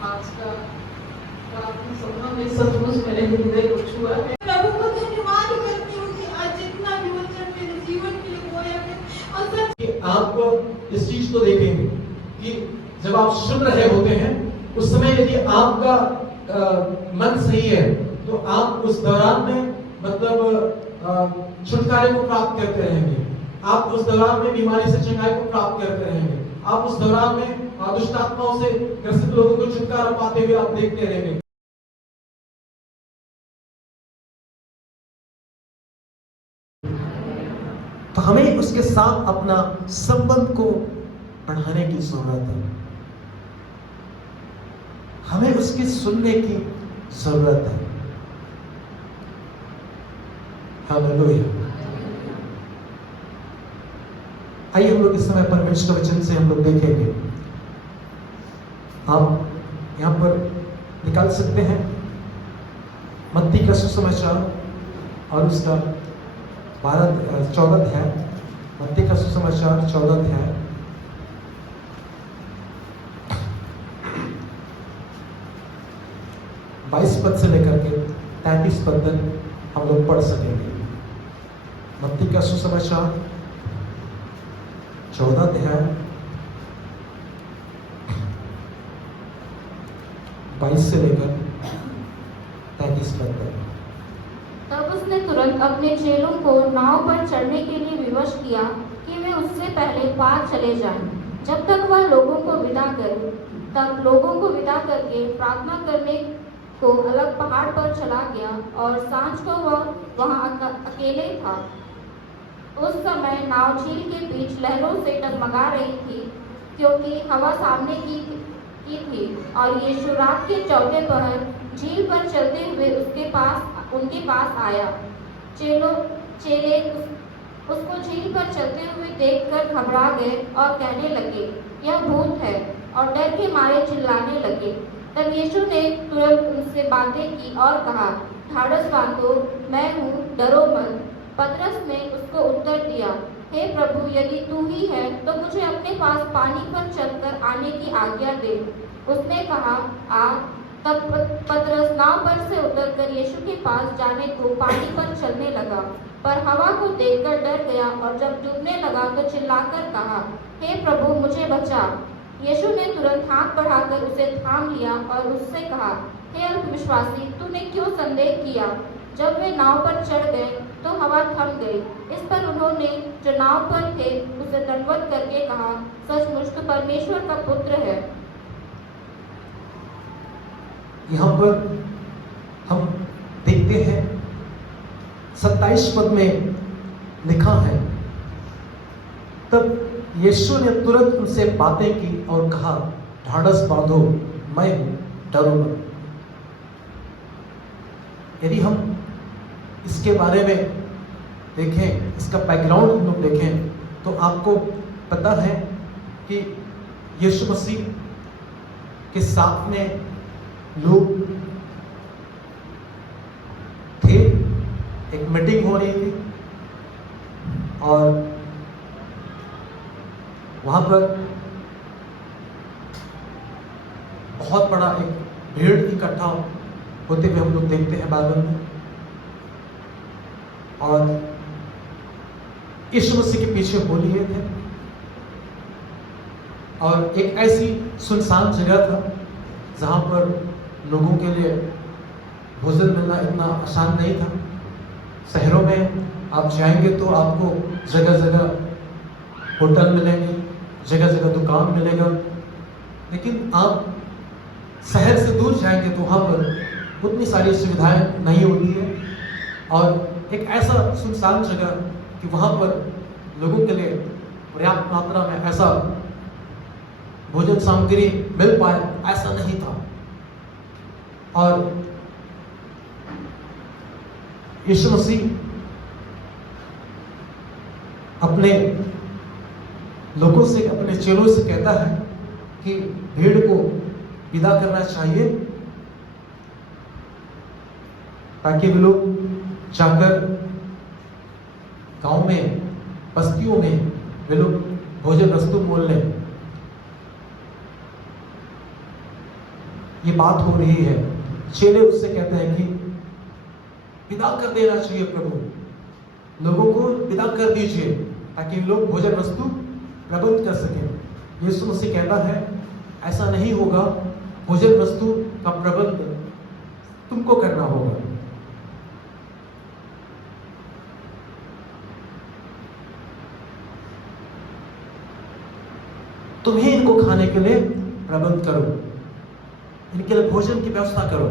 आज का प्रार्थना सभा में सचमुच मेरे हृदय को छुआ है। प्रभु को धन्यवाद करती हूँ कि आज जितना भी वचन मेरे जीवन के लिए बोया है और सच आप इस चीज को देखेंगे कि जब आप सुन रहे होते हैं उस समय यदि आपका मन सही है तो आप उस दौरान में मतलब छुटकारे को प्राप्त करते रहेंगे। आप उस दौरान में बीमारी से चंगाई को प्राप्त करते रहेंगे। आप उस दौरान में दुष्ट आत्माओं से ग्रसित लोगों को छुटकारा पाते हुए आप देखते रहेंगे। तो हमें उसके साथ अपना संबंध को बढ़ाने की जरूरत है। हमें उसकी सुनने की जरूरत है। हालेलुया। आइए हम लोग इस समय परमेश्वर के वचन से हम लोग देखेंगे। आप यहां पर निकाल सकते हैं मत्ती का सुसमाचार और उसका 14 अध्याय। मत्ती का सुसमाचार 14 अध्याय 22 पद से लेकर के 33 पद तक हम लोग पढ़ सकेंगे। मत्ती का सुसमाचार 14 अध्याय 22 से लेकर 33 पद तक। तब उसने तुरंत अपने चेलों को नाव पर चढ़ने के लिए विवश किया कि वे उससे पहले पार चले जाएं, जब तक वह लोगों को विदा करे। तब लोगों को विदा करके प्रार्थना करने को अलग पहाड़ पर चला गया और सांझ को वह वहां अकेले था। उस समय नाव झील के बीच लहरों से डगमगा रही थी, क्योंकि हवा सामने की थी। और यीशु रात के चौथे पहर झील पर चलते हुए उनके पास आया। चेले उसको झील पर चलते हुए देखकर घबरा गए और कहने लगे, यह भूत है, और डर के मारे चिल्लाने लगे। तब यीशु ने तुरंत उनसे बातें की और कहा, ढाढ़स बांधो, मैं हूँ, डरो मत। पतरस ने उसको उत्तर दिया, हे प्रभु, यदि तू ही है तो मुझे अपने पास पानी पर चलकर आने की आज्ञा दे। उसने कहा, आ। तब पतरस नाव पर से उतरकर यीशु के पास जाने को पानी पर चलने लगा, पर हवा को देखकर डर गया और जब डूबने लगा तो चिल्लाकर कहा, हे प्रभु, मुझे बचा। यीशु ने तुरंत हाथ बढ़ाकर उसे थाम लिया और उससे कहा, हे अल्पविश्वासी, तूने क्यों संदेह किया? जब वे नाव पर चढ़ गए तो हवा थम गई। इस पर उन्होंने जो नाव पर थे उसे दंडवत करके कहा, सचमुच तू परमेश्वर का पुत्र है। यहाँ पर हम देखते हैं 27 पद में लिखा है, तब यीशु ने तुरंत उनसे बातें की और कहा, ढाढ़स बांधो, मैं हूं, डरो मत। यदि हम इसके बारे में देखें, इसका बैकग्राउंड हम लोग देखें, तो आपको पता है कि यीशु मसीह के साथ में लोग थे, एक मीटिंग हो रही थी और वहां पर बहुत बड़ा एक भीड़ इकट्ठा होते हुए हम लोग देखते हैं बाइबल में। और यीशु मसीह के पीछे हो लिए थे और एक ऐसी सुनसान जगह था जहां पर लोगों के लिए भोजन मिलना इतना आसान नहीं था। शहरों में आप जाएंगे तो आपको जगह जगह होटल मिलेंगे, जगह जगह दुकान मिलेगा, लेकिन आप शहर से दूर जाएंगे तो वहाँ पर उतनी सारी सुविधाएं नहीं होती है और एक ऐसा सुनसान जगह कि वहाँ पर लोगों के लिए पर्याप्त मात्रा में ऐसा भोजन सामग्री मिल पाए, ऐसा नहीं था। और यीशु मसीह अपने लोगों से, अपने चेलों से कहता है कि भीड़ को विदा करना चाहिए ताकि वे लोग जाकर गांव में, बस्तियों में वे लोग भोजन वस्तु मोल लें। ये बात हो रही है, चेले उससे कहते हैं कि विदा कर देना चाहिए प्रभु, लोगों को विदा कर दीजिए ताकि लोग भोजन वस्तु प्रबंध कर सकें। यीशु मसीह कहता है ऐसा नहीं होगा, भोजन वस्तु का प्रबंध तुमको करना होगा। तुम्हें इनको खाने के लिए प्रबंध करो, इनके लिए भोजन की व्यवस्था करो।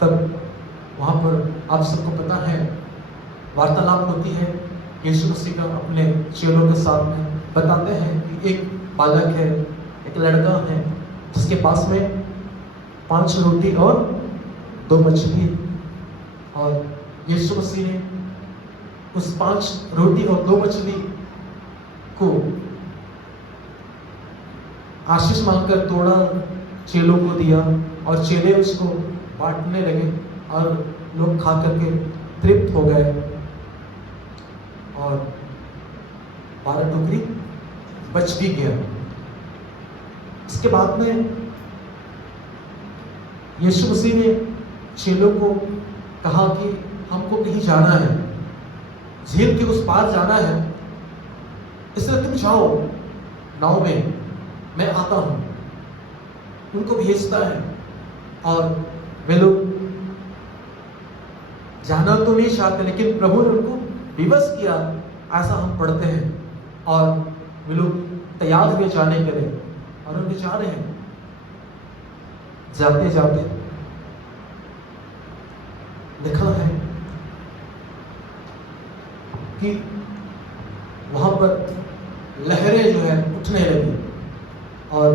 तब वहां पर आप सबको पता है वार्तालाप होती है, यीशु मसीह का अपने चेलों के साथ में बताते हैं कि एक बालक है, एक लड़का है जिसके पास में 5 रोटी और 2 मछली, और यीशु मसीह ने उस 5 रोटी और 2 मछली को आशीष मानकर तोड़ा, चेलों को दिया और चेले उसको बांटने लगे और लोग खा करके तृप्त हो गए और 12 टोकरी बच भी गया। इसके बाद में यीशु मसीह ने चेलों को कहा कि हमको कहीं जाना है, झील के उस पार जाना है, इसलिए तुम जाओ नाव में, मैं आता हूं। उनको भेजता है और वे लोग जाना तो नहीं चाहते, लेकिन प्रभु ने उनको विवश किया, ऐसा हम पढ़ते हैं। और वे लोग तैयार हुए जाने के लिए और उनके जा रहे हैं। जाते जाते लिखा है कि वहां पर लहरें जो है उठने लगी और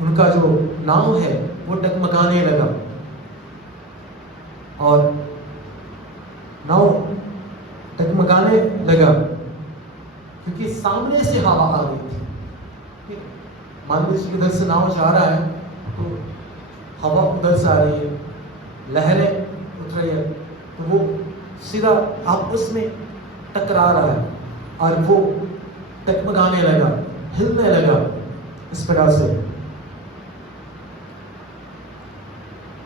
उनका जो नाव है वो डगमगाने लगा और नाव डगमगाने लगा क्योंकि सामने से हवा आ रही थी। मान लीजिए इधर से नाव जा रहा है तो हवा उधर से आ रही है, लहरें उठ रही है, तो वो सीधा आपस में टकरा रहा है और वो डगमगाने लगा, हिलने लगा इस प्रकार से।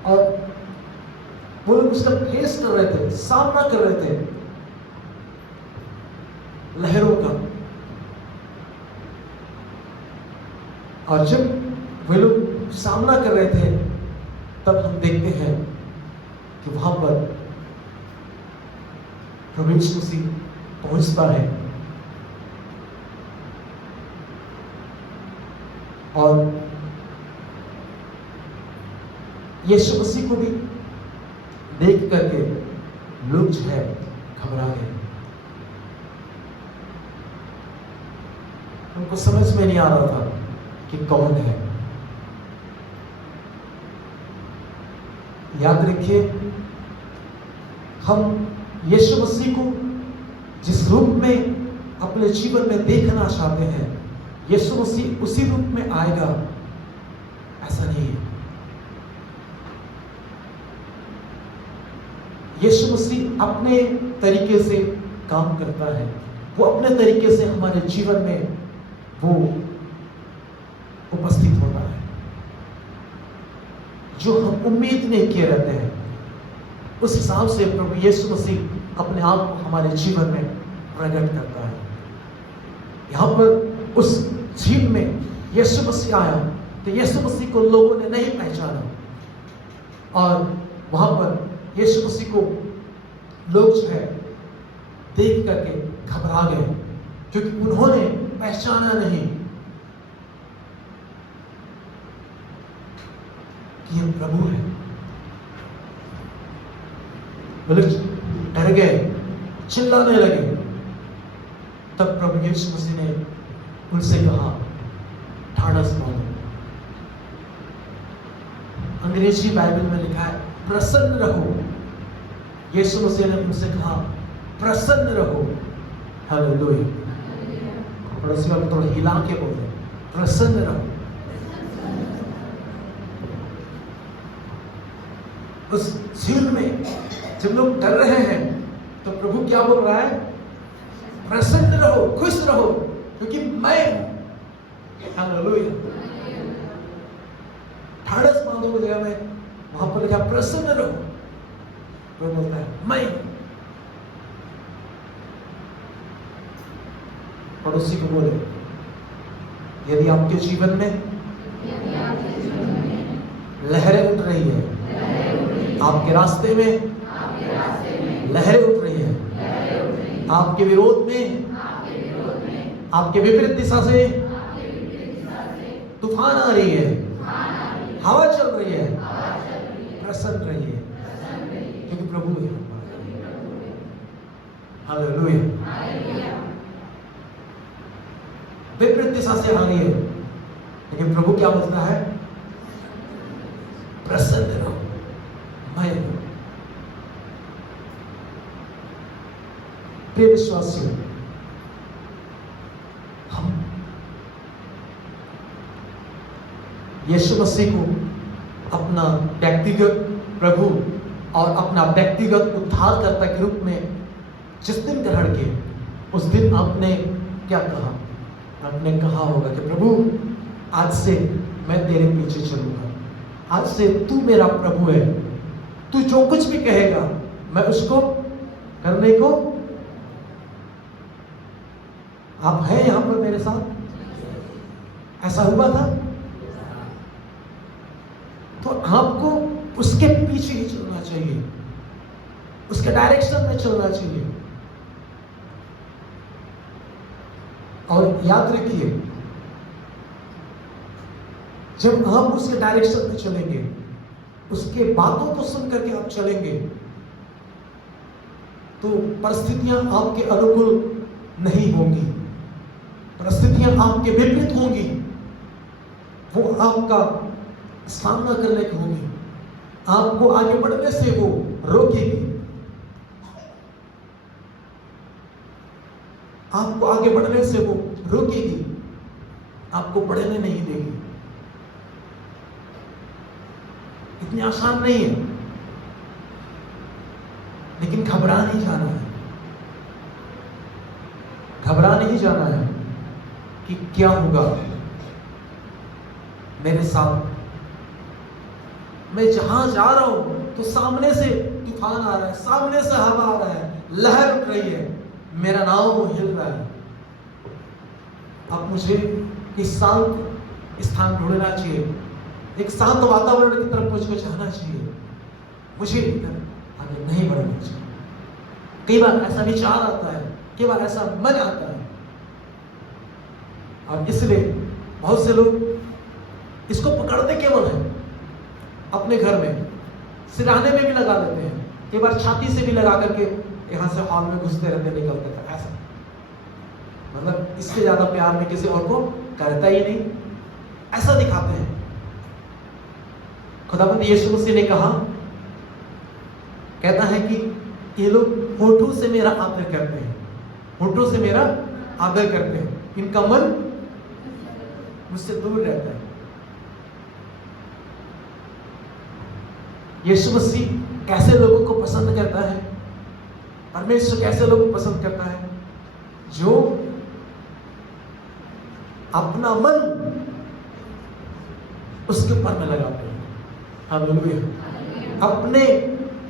और वो लोग उसका फेस कर रहे थे, सामना कर रहे थे लहरों का। और जब वे लोग सामना कर रहे थे तब हम देखते हैं कि वहां पर प्रभु यीशु मसीह पहुंचता है और यीशु मसीह को भी देख करके लोग जो है घबरा गए। उनको समझ में नहीं आ रहा था कि कौन है। याद रखिए, हम यीशु मसीह को जिस रूप में अपने जीवन में देखना चाहते हैं, यीशु मसीह उसी रूप में आएगा, ऐसा नहीं है। यीशु मसीह अपने तरीके से काम करता है, वो अपने तरीके से हमारे जीवन में वो उपस्थित होता है। जो हम उम्मीद नहीं किए रहते हैं, उस हिसाब से प्रभु यीशु मसीह अपने आप को हमारे जीवन में प्रकट करता है। यहां पर उस झील में यीशु मसीह आया तो यीशु मसीह को लोगों ने नहीं पहचाना और वहां पर यीशु मसीह को लोग जो है देख करके घबरा गए क्योंकि उन्होंने पहचाना नहीं कि ये प्रभु है। बोले डर गए, चिल्लाने लगे। तब प्रभु यीशु मसीह ने उनसे कहा, ढाढ़स बांधो। अंग्रेजी बाइबल में लिखा है प्रसन्न रहो। यीशु मसीह ने उनसे कहा प्रसन्न रहो। हालेलुया। पड़ोसी वाले थोड़ा हिला के बोले प्रसन्न रहो। उस झील में जब लोग डर रहे हैं तो प्रभु क्या बोल रहा है? प्रसन्न रहो, खुश रहो, क्योंकि मैं हूं। हालेलुया। अध्याय में वहां पर लिखा प्रसन्न रहो, वो बोलता है मैं। पड़ोसी को बोले यदि आपके जीवन में लहरें उठ रही है, आपके रास्ते में लहरें उठ रही है, आपके विरोध में, आपके विपरीत दिशा से तूफान आ रही है, हवा चल रही है, प्रसन्न रहिए क्योंकि प्रभु है। हालेलुया। विपरीत दिशा से आ रही है लेकिन प्रभु क्या बोलता है? प्रसन्न रहो, मैं हूं। प्रिय विश्वासियों, हम यीशु मसीह को अपना व्यक्तिगत प्रभु और अपना व्यक्तिगत उद्धारकर्ता के रूप में जिस दिन ग्रहण किए, उस दिन आपने क्या कहा? आपने कहा होगा कि प्रभु आज से मैं तेरे पीछे चलूंगा, आज से तू मेरा प्रभु है, तू जो कुछ भी कहेगा मैं उसको करने को। आप हैं यहां पर मेरे साथ? ऐसा हुआ था? तो आपको उसके पीछे ही चलना चाहिए, उसके डायरेक्शन में चलना चाहिए। और याद रखिए, जब आप उसके डायरेक्शन में चलेंगे, उसके बातों को सुन करके आप चलेंगे, तो परिस्थितियां आपके अनुकूल नहीं होंगी, परिस्थितियां आपके विपरीत होंगी, वो आपका सामना करने की होगी, आपको आगे बढ़ने से वो रोकेगी, आपको आगे बढ़ने से वो रोकेगी, आपको बढ़ने नहीं देगी। इतनी आसान नहीं है, लेकिन घबरा नहीं जाना है, घबरा नहीं जाना है कि क्या होगा मेरे साथ। मैं जहां जा रहा हूं तो सामने से तूफान आ रहा है, सामने से हवा आ रहा है, लहर उठ रही है, मेरा नाव हिल रहा है। अब मुझे इस शांत स्थान ढूंढना चाहिए, एक शांत वातावरण की तरफ मुझको जाना चाहिए, मुझे आगे नहीं बढ़ना चाहिए। कई बार ऐसा विचार आता है, कई बार ऐसा मन आता है, और इसलिए बहुत से लोग इसको पकड़ते केवल है अपने घर में, सिरहाने में भी लगा देते हैं, कई बार छाती से भी लगा करके यहां से हॉल में घुसते रहते, निकलते थे। ऐसा मतलब इससे ज्यादा प्यार में किसी और को करता ही नहीं, ऐसा दिखाते हैं। खुदावंद यीशु मसीह ने कहा, कहता है कि ये लोग होठों से मेरा आदर करते हैं, होठों से मेरा आदर करते हैं, इनका मन मुझसे दूर रहता है। यीशु मसीह कैसे लोगों को पसंद करता है? परमेश्वर कैसे लोगों को पसंद करता है? जो अपना मन उसके ऊपर में लगाते हैं। हालेलुया। अपने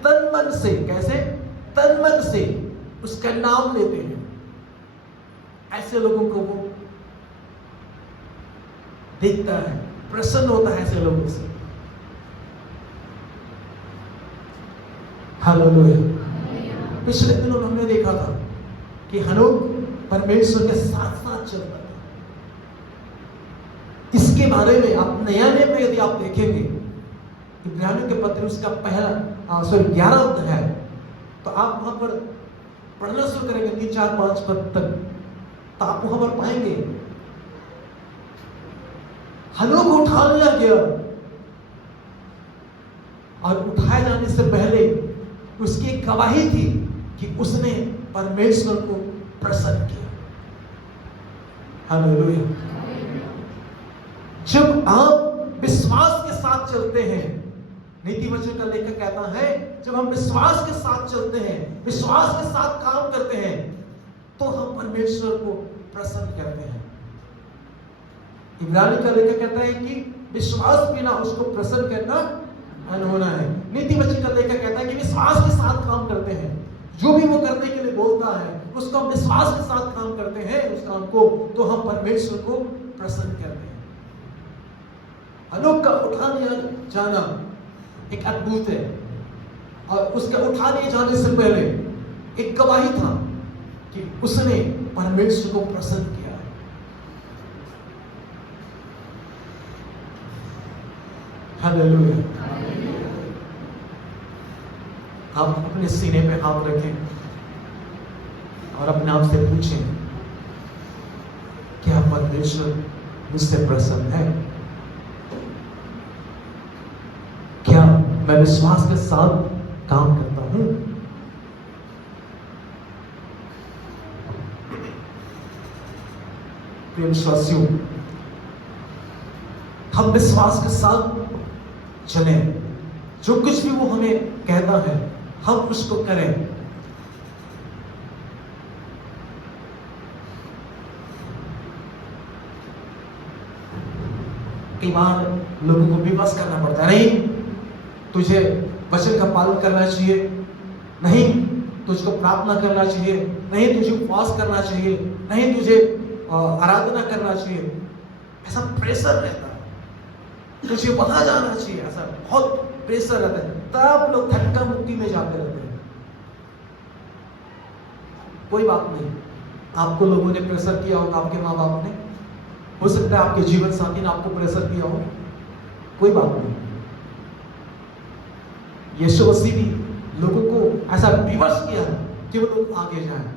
तन मन से, कैसे? तन मन से उसका नाम लेते हैं। ऐसे लोगों को वो देखता है, प्रसन्न होता है ऐसे लोगों से। हालेलुया। पिछले दिनों हमने देखा था कि हनोक परमेश्वर के साथ साथ चलता था। इसके बारे में आप नया नियम में यदि आप देखेंगे, इब्रानियों के पत्र उसका 11 अध्याय, तो आप वहां पर पढ़ना शुरू करेंगे 3, 4, 5 पद तक, तो आप वहां पर पाएंगे हनोक को उठा लिया गया, और उठाए जाने से पहले उसकी एक गवाही थी कि उसने परमेश्वर को प्रसन्न किया। हालेलुया। जब आप विश्वास के साथ चलते हैं, नीति वचन का लेखक कहता है, जब हम विश्वास के साथ चलते हैं, विश्वास के साथ काम करते हैं, तो हम परमेश्वर को प्रसन्न करते हैं। इब्रानी का लेखक कहता है कि विश्वास बिना उसको प्रसन्न करना होना है। नीति वचन का लेखक कहता है कि विश्वास के साथ काम करते हैं, जो भी वो करने के लिए बोलता है उसको हम विश्वास के साथ काम करते हैं उस काम को, तो हम परमेश्वर को प्रसन्न करते हैं। हनोक का उठा लिया जाना एक अद्भुत है, और उसके उठा लिए जाने से पहले एक गवाही था कि उसने परमेश्वर को प्रसन्न किया है। हालेलुया। आप अपने सीने पे हाथ रखें और अपने आप से पूछें, क्या परमेश्वर मुझसे प्रसन्न है? क्या मैं विश्वास के साथ काम करता हूं? प्रिय विश्वासियों, हम विश्वास के साथ चलें, जो कुछ भी वो हमें कहता है हम उसको करें। कई बार लोगों को विवश करना पड़ता है, नहीं तुझे वचन का पालन करना चाहिए, नहीं तुझको प्रार्थना करना चाहिए, नहीं तुझे उपवास करना चाहिए, नहीं तुझे आराधना करना चाहिए। ऐसा प्रेशर रहता है, तुझे वहां जाना चाहिए, ऐसा बहुत प्रेशर रहता है। तब लोग धक्का मुक्की में जाते रहते हैं। कोई बात नहीं, आपको लोगों ने प्रेशर किया होगा, आपके माँ बाप ने, हो सकता है आपके जीवन साथी ने आपको प्रेशर किया हो, कोई बात नहीं। यीशु मसीह भी लोगों को ऐसा विवश किया कि वो लोग आगे जाएं,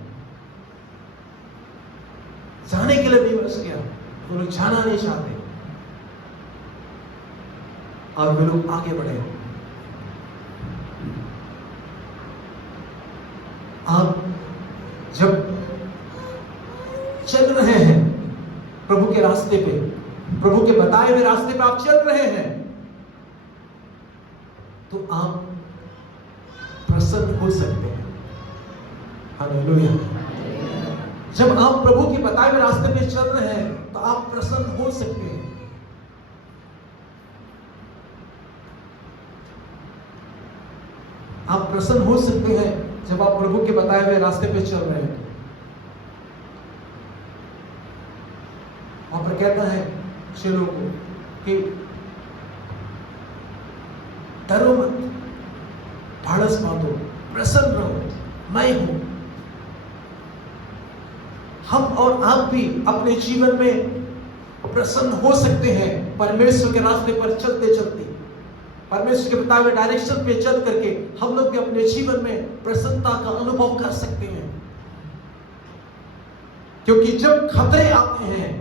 जाने के लिए विवश किया, वो लोग जाना नहीं चाहते और वे लोग आगे बढ़े। आप जब चल रहे हैं प्रभु के रास्ते पे, प्रभु के बताए हुए रास्ते पे आप चल रहे हैं, तो आप प्रसन्न हो सकते हैं। हालेलुया। जब आप प्रभु के बताए हुए रास्ते पे चल रहे हैं तो आप प्रसन्न हो सकते हैं। आप प्रसन्न हो सकते हैं जब आप प्रभु के बताए हुए रास्ते पे चल रहे हैं। वहां पर कहता है चेलों को कि डरो मत, ढाढ़स बांधो, प्रसन्न रहो, मैं हूं। हम और आप भी अपने जीवन में प्रसन्न हो सकते हैं परमेश्वर के रास्ते पर चलते चलते। परमेश्वर के बताए हुए डायरेक्शन पे चल करके हम लोग भी अपने जीवन में प्रसन्नता का अनुभव कर सकते हैं। क्योंकि जब खतरे आते हैं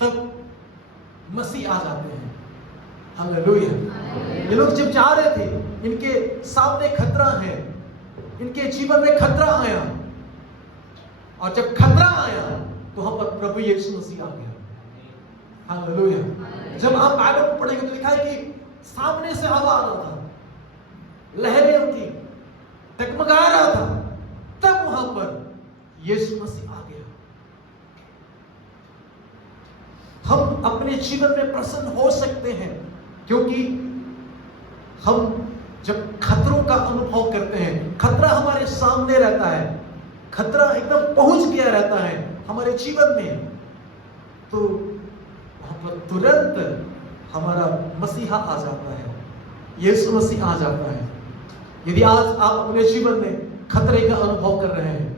तब मसीह आ जाते हैं। हालेलुया। ये लोग जब जा रहे थे, इनके सामने खतरा है, इनके जीवन में खतरा आया, और जब खतरा आया तो वहां पर प्रभु यीशु मसीह आ गया। हालेलुया। जब आप बाइबल को पढ़ेंगे तो लिखा है कि सामने से हवा आ रहा था, लहरें उठी, टकमगा रहा था, तब वहां पर यीशु मसीह आ गया। हम अपने जीवन में प्रसन्न हो सकते हैं क्योंकि हम जब खतरों का अनुभव करते हैं, खतरा हमारे सामने रहता है, खतरा एकदम पहुंच गया रहता है हमारे जीवन में, तो वहां पर तुरंत हमारा मसीहा आ जाता है, यीशु मसीह आ जाता है। यदि आज आप अपने जीवन में खतरे का अनुभव कर रहे हैं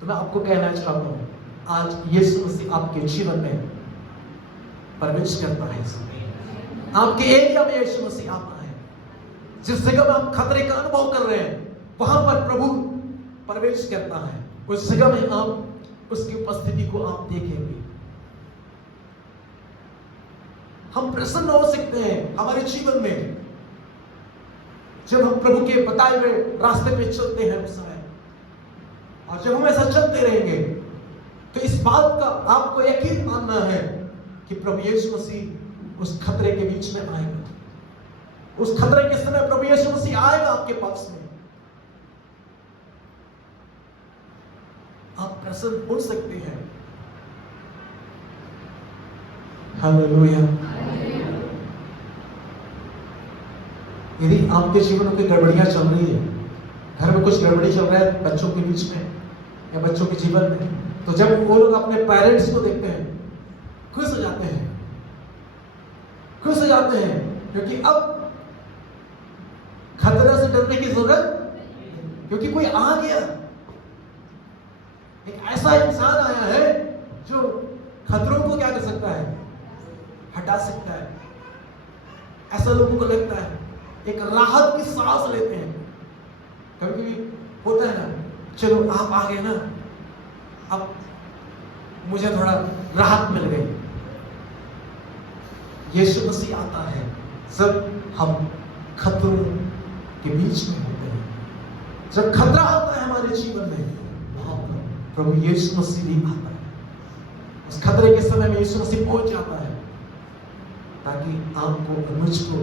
तो मैं आपको कहना चाहता हूं, आज यीशु मसीह आपके जीवन में प्रवेश करता है। आपके एरिया में यीशु मसीह आता है। जिस जगह में आप खतरे का अनुभव कर रहे हैं वहां पर प्रभु प्रवेश करता है। उस जगह में आप उसकी उपस्थिति को आप देखेंगे। हम प्रसन्न हो सकते हैं हमारे जीवन में जब हम प्रभु के बताए हुए रास्ते पे चलते हैं उस समय, और जब हम ऐसा चलते रहेंगे तो इस बात का आपको यकीन मानना है कि प्रभु यीशु मसीह उस खतरे के बीच में आएगा। उस खतरे के समय प्रभु यीशु मसीह आएगा आपके पास में। आप प्रसन्न हो सकते हैं। हालेलुया। यदि आपके जीवन में कोई गड़बड़ियां चल रही है, घर में कुछ गड़बड़ी चल रहा है बच्चों के बीच में या बच्चों के जीवन में, तो जब वो लोग अपने पेरेंट्स को देखते हैं खुश हो जाते हैं, खुश हो जाते हैं, क्योंकि अब खतरा से डरने की जरूरत, क्योंकि कोई आ गया, एक ऐसा इंसान आया है जो खतरों को क्या कर सकता है, हटा सकता है। ऐसा लोगों को लगता है, एक राहत की सांस लेते हैं। कभी कभी होता है ना, चलो आप आ गए ना, अब मुझे थोड़ा राहत मिल गई। यीशु मसीह आता है जब हम खतरों के बीच में होते हैं, जब खतरा आता है हमारे जीवन में, वहां पर प्रभु यीशु मसीह भी आता है। उस खतरे के समय में यीशु मसीह पहुंच जाता है ताकि आपको और मुझको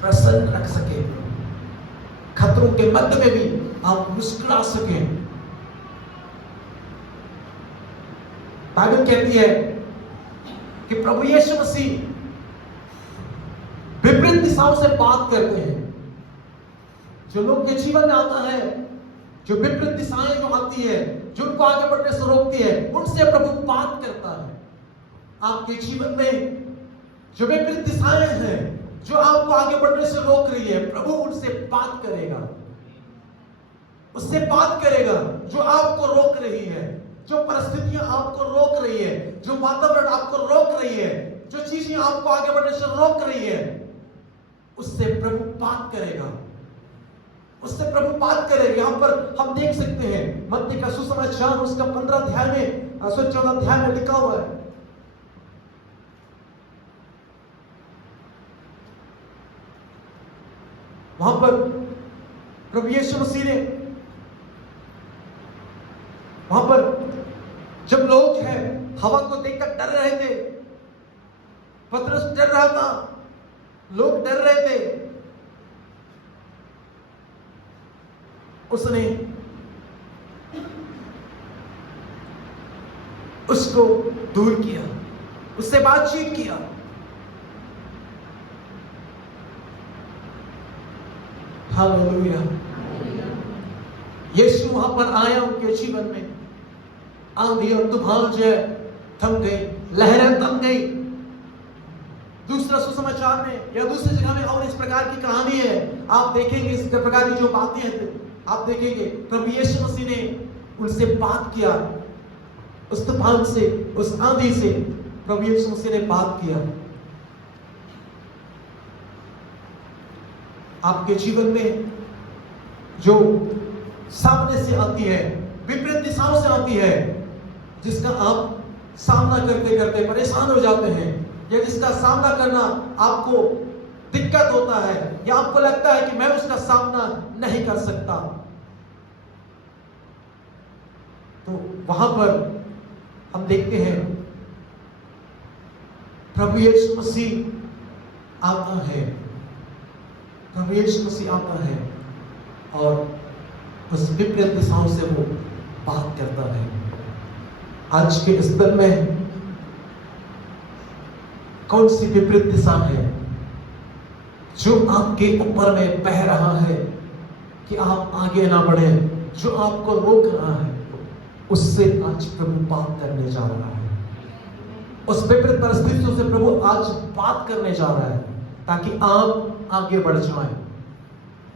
प्रसन्न रख सके, खतरों के मध्य में भी आप मुस्कुरा सकें। बाइबल कहती है कि प्रभु यीशु मसीह विपरीत दिशाओं से बात करते हैं। जो लोग के जीवन में आता है, जो विपरीत दिशाएं जो आती है, जो उनको आगे बढ़ने से रोकती है, उनसे प्रभु बात करता है। आपके जीवन में जो विपरीत दिशाएं हैं, जो आपको आगे बढ़ने से रोक रही है, प्रभु उनसे बात करेगा, उससे बात करेगा। जो आपको रोक रही है, जो परिस्थितियां आपको रोक रही है, जो वातावरण आपको रोक रही है, जो चीजें आपको आगे बढ़ने से रोक रही है, उससे प्रभु बात करेगा, उससे प्रभु बात करेगा। यहां पर हम देख सकते हैं मत्ती का सुसमाचार उसका 15 अध्याय में 14 अध्याय में लिखा हुआ है। वहां पर प्रभु यीशु मसीह ने, वहां पर जब लोग हैं हवा को देखकर डर रहे थे, पतरस डर रहा था, लोग डर रहे थे, उसने उसको दूर किया, उससे बातचीत किया। हालेलुया। यीशु वहां पर आया उनके जीवन में, आंधी और तूफान जो है थम गई, लहरें थम गई। दूसरा सुसमाचार में या दूसरी जगह में और इस प्रकार की कहानी है, आप देखेंगे इस प्रकार की जो बातें हैं, आप देखेंगे प्रभु यीशु मसीह ने उनसे बात किया, उस तूफान से, उस आंधी से प्रभु यीशु मसीह ने बात किया। आपके जीवन में जो सामने से आती है, विपरीत दिशाओं से आती है, जिसका आप सामना करते करते परेशान हो जाते हैं, या जिसका सामना करना आपको दिक्कत होता है, या आपको लगता है कि मैं उसका सामना नहीं कर सकता, तो वहां पर हम देखते हैं प्रभु यीशु मसीह आता है, प्रभु यीशु मसीह आता है और उस विपरीत दिशाओं से वो बात करता है। आज के इस दिन में कौन सी विपरीत दिशा है जो आपके ऊपर में बह रहा है कि आप आगे ना बढ़े, जो आपको रोक रहा है, उससे आज प्रभु बात करने जा रहा है। उस विपरीत परिस्थितियों से प्रभु आज बात करने जा रहा है ताकि आप आगे बढ़ जाएं,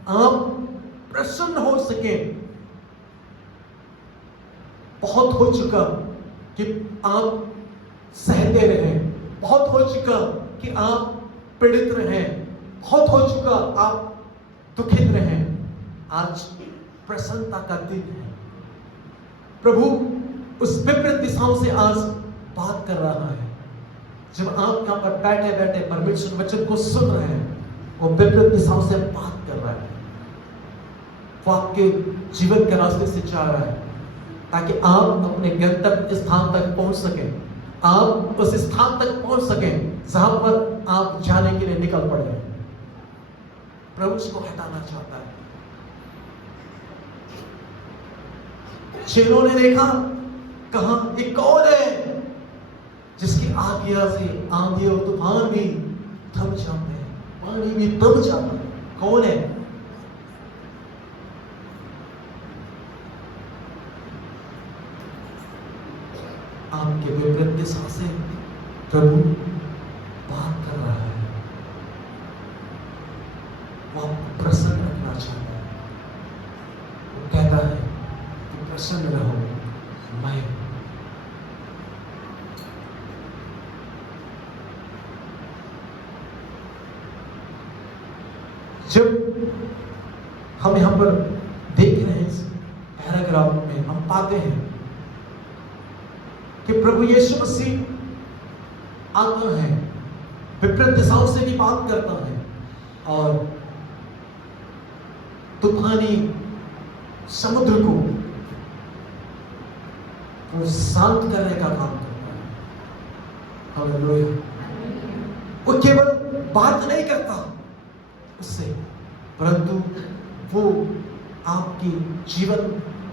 आप प्रसन्न हो सके। बहुत हो चुका कि आप सहते रहें, बहुत हो चुका कि आप पीड़ित रहें, बहुत हो चुका आप दुखित रहें। आज प्रसन्नता का दिन है। प्रभु उस विपरीत दिशाओं से आज बात कर रहा है। जब आप यहाँ पर बैठे बैठे परमेश्वर वचन को सुन रहे हैं, वो विपरीत दिशाओं से बात कर रहा है। वो आपके जीवन के रास्ते से जा रहा है ताकि आप अपने गंतव्य स्थान तक पहुंच सकें, आप उस स्थान तक पहुंच सकें जहां पर आप जाने के लिए निकल पड़े। प्रभु उसको हटाना चाहता है। चेलों ने देखा, कहा ये कौन है जिसकी आज्ञा से आंधी और तूफान भी थम जाते हैं, पानी भी थम जाता है। कौन है? आपके विपरीत दिशा से प्रभु बात कर रहा है। वो आपको प्रसन्न रखना चाहता है। वो कहता है कि प्रसन्न रहो, मैं जब हम यहां पर देख रहे हैं इस पैराग्राफ में हम पाते हैं कि प्रभु यीशु मसीह आता है, विपरीत दिशाओं से भी बात करता है और तूफानी समुद्र को वो शांत करने का काम करता है। हालेलुया। वो केवल बात नहीं करता उससे, परंतु वो आपकी जीवन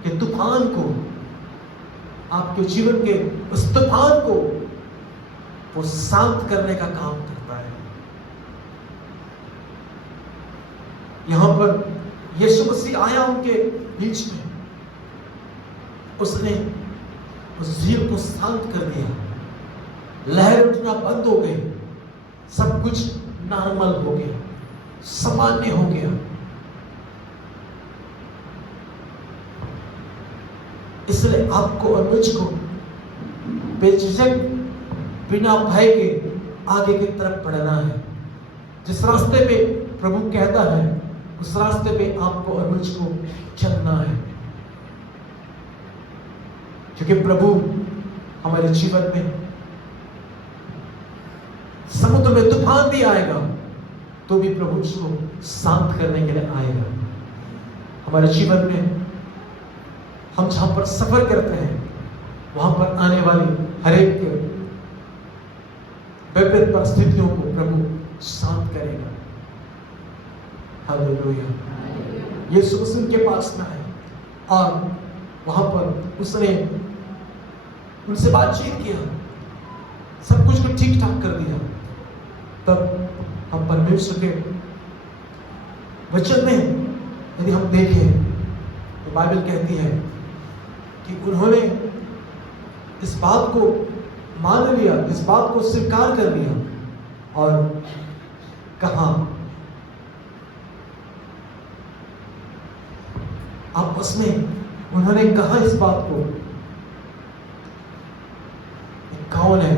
के तूफान को, आपके जीवन के उस तूफान को वो शांत करने का काम करता है। यहां पर यीशु मसीह आया उनके बीच में, उसने उस झील को शांत कर दिया, लहर उठना बंद हो गई, सब कुछ नॉर्मल हो गया, सामान्य हो गया। इसलिए आपको और मुझको बेझिझक बिना भय के आगे की तरफ बढ़ना है। जिस रास्ते पे प्रभु कहता है उस रास्ते पे आपको और मुझको चलना है, क्योंकि प्रभु हमारे जीवन में समुद्र में तूफान भी आएगा तो भी प्रभु उसको शांत करने के लिए आएगा। हमारे जीवन में हम जहां पर सफर करते हैं वहां पर आने वाली हर एक विपरीत परिस्थितियों को प्रभु शांत करेगा। हालेलुया। यीशु मसीह उनके पास में आए और वहां पर उसने उनसे बातचीत किया, सब कुछ को ठीक ठाक कर दिया। तब हम परमेश्वर के वचन में यदि हम देखें तो बाइबल कहती है कि उन्होंने इस बात को मान लिया, इस बात को स्वीकार कर लिया और कहा आपस में उन्होंने कहा इस बात को, कौन है?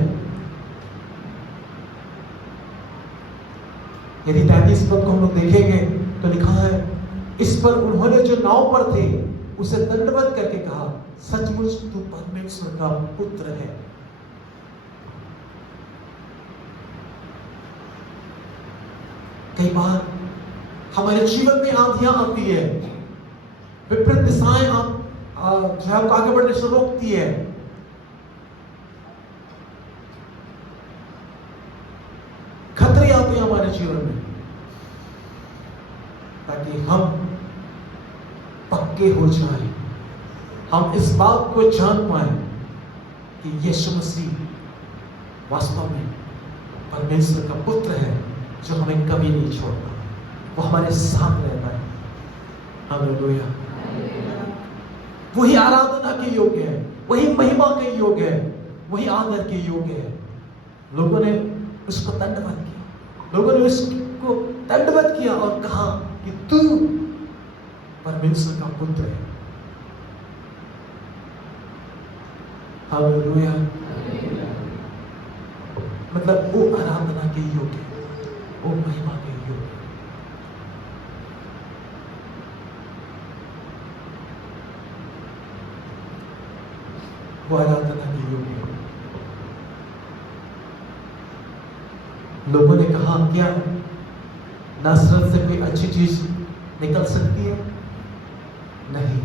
यदि 33 पद को हम लोग देखेंगे तो लिखा है, इस पर उन्होंने जो नाव पर थे उसे दंडवत करके कहा, सचमुच तू परमेश्वर का पुत्र है। कई बार हमारे जीवन में आंधियां आती है, विपरीत दिशाएं जो हमको आगे बढ़ने से रोकती है। खतरे आते हैं हमारे जीवन में, ताकि हम पक्के हो जाएं, हम इस बात को जान पाए कि यीशु मसीह वास्तव में परमेश्वर का पुत्र है जो हमें कभी नहीं छोड़ता, वो हमारे साथ रहता है। हालेलुया। वही आराधना के योग्य है, वही महिमा के योग्य है, वही आदर के योग्य है। लोगों ने उसको दंडवत किया, लोगों ने उसको दंडवत किया और कहा कि तू परमेश्वर का पुत्र है। हालेलुया। मतलब वो आराधना के योग्य है, वो महिमा के योग्य है। वो आराधना के योग्य है। लोगों ने कहा क्या नासरत से कोई अच्छी चीज निकल सकती है? नहीं,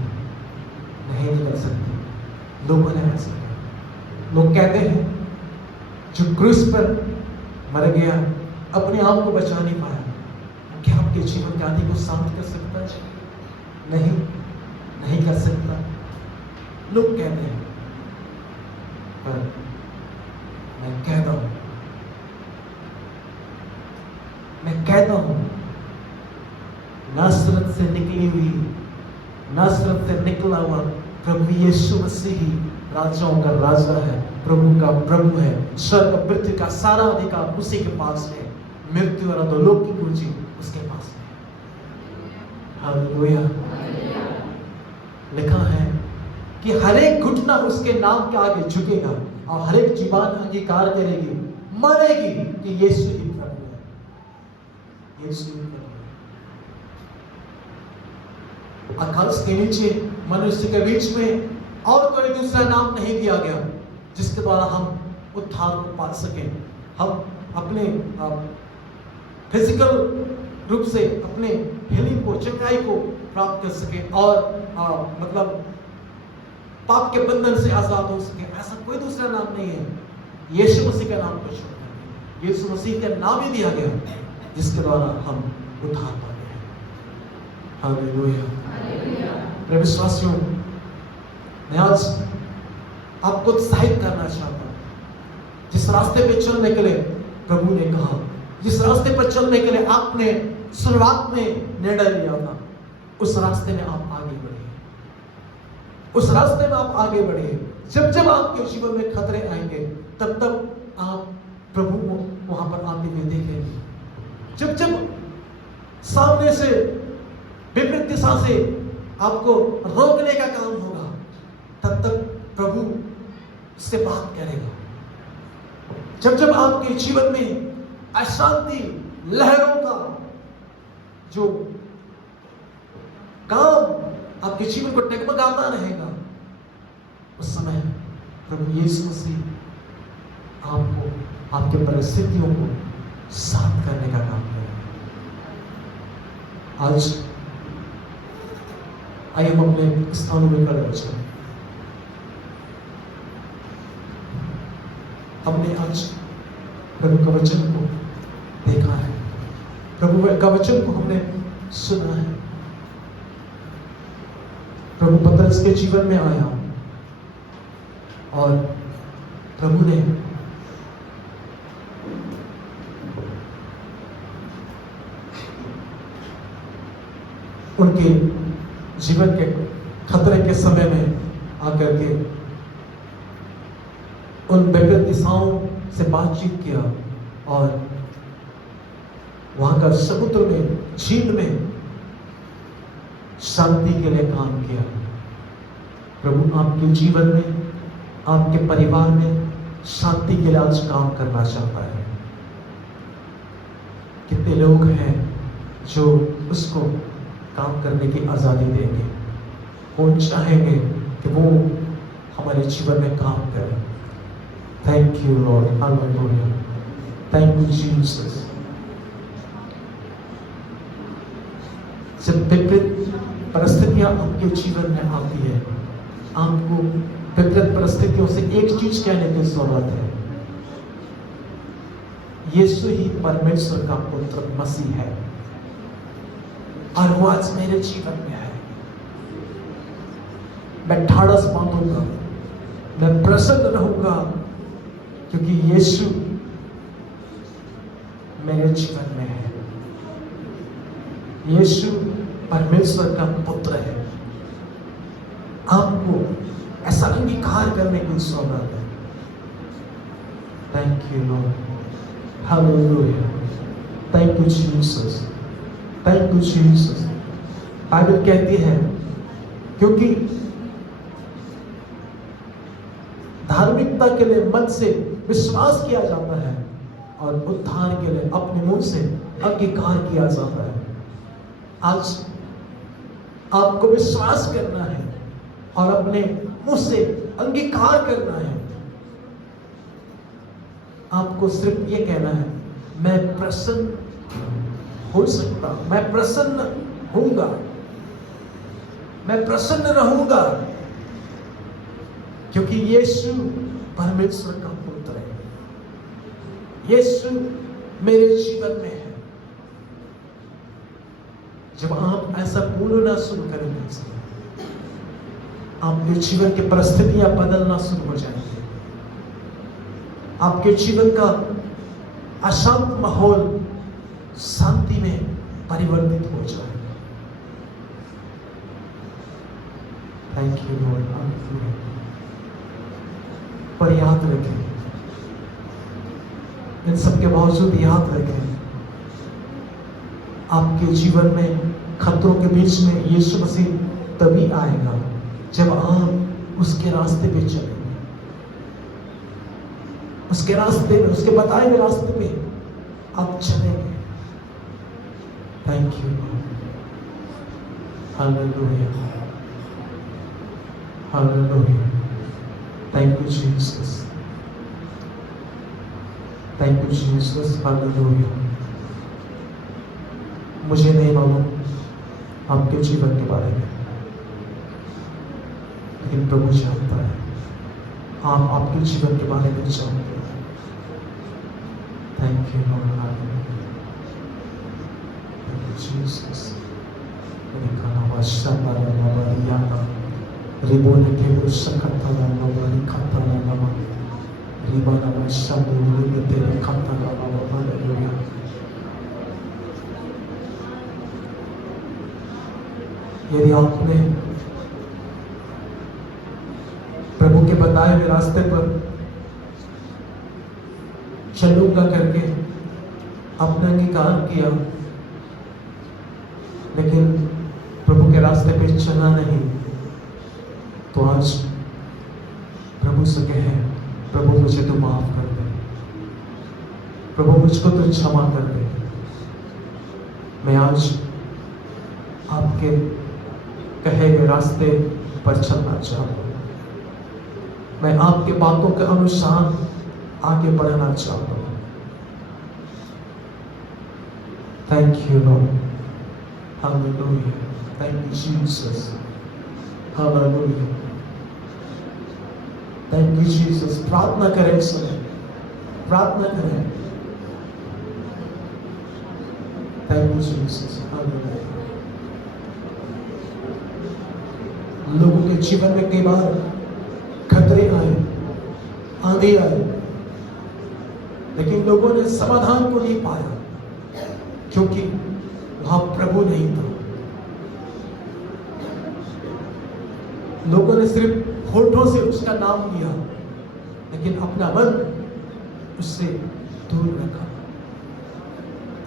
नहीं निकल सकती। लोगों ने ऐसा कहा। लोग कहते हैं जो क्रूस पर मर गया अपने आप को बचा नहीं पाया, क्या आपके जीवन की आंधी को शांत कर सकता है? नहीं, नहीं कर सकता। लोग कहते हैं, पर मैं कहता हूं नासरत से निकली हुई, नासरत से निकला हुआ प्रभु यीशु मसीह ही राजाओं का राजा है, प्रभु का प्रभु है। स्वर्ग और पृथ्वी का सारा अधिकार उसी के पास है, मृत्यु और अधोलोक की पूंजी उसके पास है। हालेलुया। लिखा है कि हर एक घुटना उसके नाम के आगे झुकेगा और हर एक जीवान अंगीकार करेगी, मानेगी कि यीशु ही प्रभु है, यीशु ही प्रभु है। आकाश के नीचे मनुष्य के बीच में और कोई दूसरा नाम नहीं दिया गया जिसके द्वारा हम उद्धार को पा सकें, हम अपने फिजिकल रूप से अपने हीलिंग को, चंगाई को प्राप्त कर सके और मतलब पाप के बंधन से आजाद हो सके। ऐसा कोई दूसरा नाम नहीं है यीशु मसीह का नाम को छोड़कर। यीशु मसीह का नाम ही दिया गया जिसके द्वारा हम उद्धार पाते हैं। हालेलुया। प्रिय विश्वासियों, मैं आज आपको उत्साहित करना चाहता हूं। जिस रास्ते पे चलने के लिए प्रभु ने कहा, जिस रास्ते पर चलने के लिए आपने शुरुआत में निर्णय लिया था, उस रास्ते में आप आगे बढ़िए, उस रास्ते में आप आगे बढ़िए। जब जब आपके जीवन में खतरे आएंगे तब तब आप प्रभु को वहां पर आते हुए देखेंगे। जब जब सामने से विपरीत दिशा से आपको रोकने का काम होगा तब तक प्रभु से बात करेगा। जब जब आपके जीवन में अशांति लहरों का जो काम आपके जीवन को टगमगाता रहेगा, उस समय प्रभु यीशु मसीह आपको, आपके परिस्थितियों को शांत करने का काम करेगा। आज आइए हम अपने स्थानों में खड़े हो जाएं। हमने आज प्रभु का वचन को देखा है, प्रभु का वचन को हमने सुना है। प्रभु पतरस के जीवन में आया और प्रभु ने उनके जीवन के खतरे के समय में आकर के उन विपरीत दिशाओं से बातचीत किया और वहां का समुद्र में, झील में शांति के लिए काम किया। प्रभु आपके जीवन में, आपके परिवार में शांति के लिए आज काम करना चाहता है। कितने लोग हैं जो उसको काम करने की आजादी देंगे, वो चाहेंगे कि वो हमारे जीवन में काम करे। Thank you Lord, hallelujah, thank you Jesus. जब विपरीत परिस्थितियां आपके जीवन में आती है, आपको विपरीत परिस्थितियों से एक चीज कहने की जरूरत है, यीशु ही परमेश्वर का पुत्र मसीह है और वो आज मेरे जीवन में है। मैं ढाढ़स बांधूंगा, मैं प्रसन्न रहूंगा क्योंकि यीशु मेरे जीवन में है। यीशु परमेश्वर का पुत्र है। आपको ऐसा अंगीकार करने की जरूरत है। Thank you Lord, hallelujah, thank you Jesus, thank you Jesus. Bible कहती है क्योंकि धार्मिकता के लिए मन से विश्वास किया जाता है और उद्धार के लिए अपने मुंह से अंगीकार किया जाता है। आज आपको विश्वास करना है और अपने मुंह से अंगीकार करना है। आपको सिर्फ ये कहना है, मैं प्रसन्न हो सकता, मैं प्रसन्न होऊंगा, मैं प्रसन्न रहूंगा क्योंकि यीशु परमेश्वर का पुत्र है। यीशु मेरे जीवन में है। जब आप ऐसा बोलना शुरू करेंगे, आपके जीवन की परिस्थितियां बदलना शुरू हो जाएंगी। आपके जीवन का अशांत माहौल शांति में परिवर्तित हो जाएगा। Thank you Lord. पर याद रखें, इन सब के बावजूद याद रखें, आपके जीवन में खतरों के बीच में यीशु मसीह तभी आएगा जब आप उसके रास्ते पे चलेंगे, उसके रास्ते में, उसके बताए हुए रास्ते पे आप चलेंगे। Thank you, hallelujah, hallelujah. Thank you Jesus, thank you Jesus, hallelujah. मुझे नहीं मालूम आपके जीवन के बारे में, लेकिन प्रभु जानता है। आप आपके जीवन के बारे में जानते हैं। Thank you Lord, hallelujah, thank you Jesus. रिकाना वाशना बारियाना रिबोने के रुसखता ना बारी खाता ना मा रिबाना वाशना रिबोने तेरे खाता ना मा हालेलुया। यदि आपने प्रभु के बताए हुए रास्ते पर चलूंगा करके अपने अंगीकार किया, लेकिन प्रभु के रास्ते पे चला नहीं, तो आज प्रभु से कहे, प्रभु मुझे तो माफ कर दे, प्रभु मुझको तो क्षमा कर दे। मैं आज आपके कहे हुए रास्ते पर चलना चाहता हूं, मैं आपके बातों के अनुसार आगे बढ़ना चाहता हूं। Thank you Lord, hallelujah, thank you Jesus, hallelujah, thank you Jesus. प्रार्थना करें इस समय, प्रार्थना करें। Thank you Jesus, hallelujah. लोगों के जीवन में कई बार खतरे आए, आंधी आए, लेकिन लोगों ने समाधान को नहीं पाया, क्योंकि वहां प्रभु नहीं था। लोगों ने सिर्फ होठों से उसका नाम लिया, लेकिन अपना मन उससे दूर रखा।